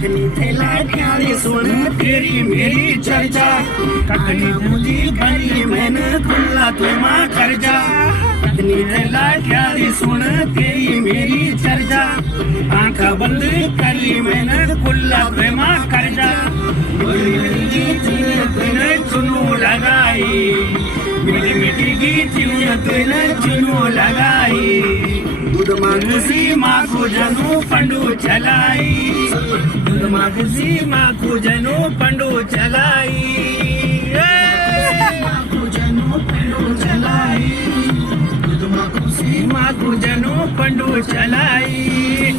ककनी थैला ख्याली सुन तेरी मेरी चर्चा ककनी मुझी भरी मैंने खुला तुमा कर्जा ककनी थैला ख्याली सुन तेरी मेरी चर्चा आंख बंद करी मैंने खुला तुमा कर्जा तूने चुनू लगाई मीठी मीठी गीत तूने चुनू लगाई दूध मागसी माखू जनू पंडू चलाई दूध मागसी माखू जनू पंडू चलाई माखू जनू पंडू चलाई दूध मागसी माखू जनू पंडू चलाई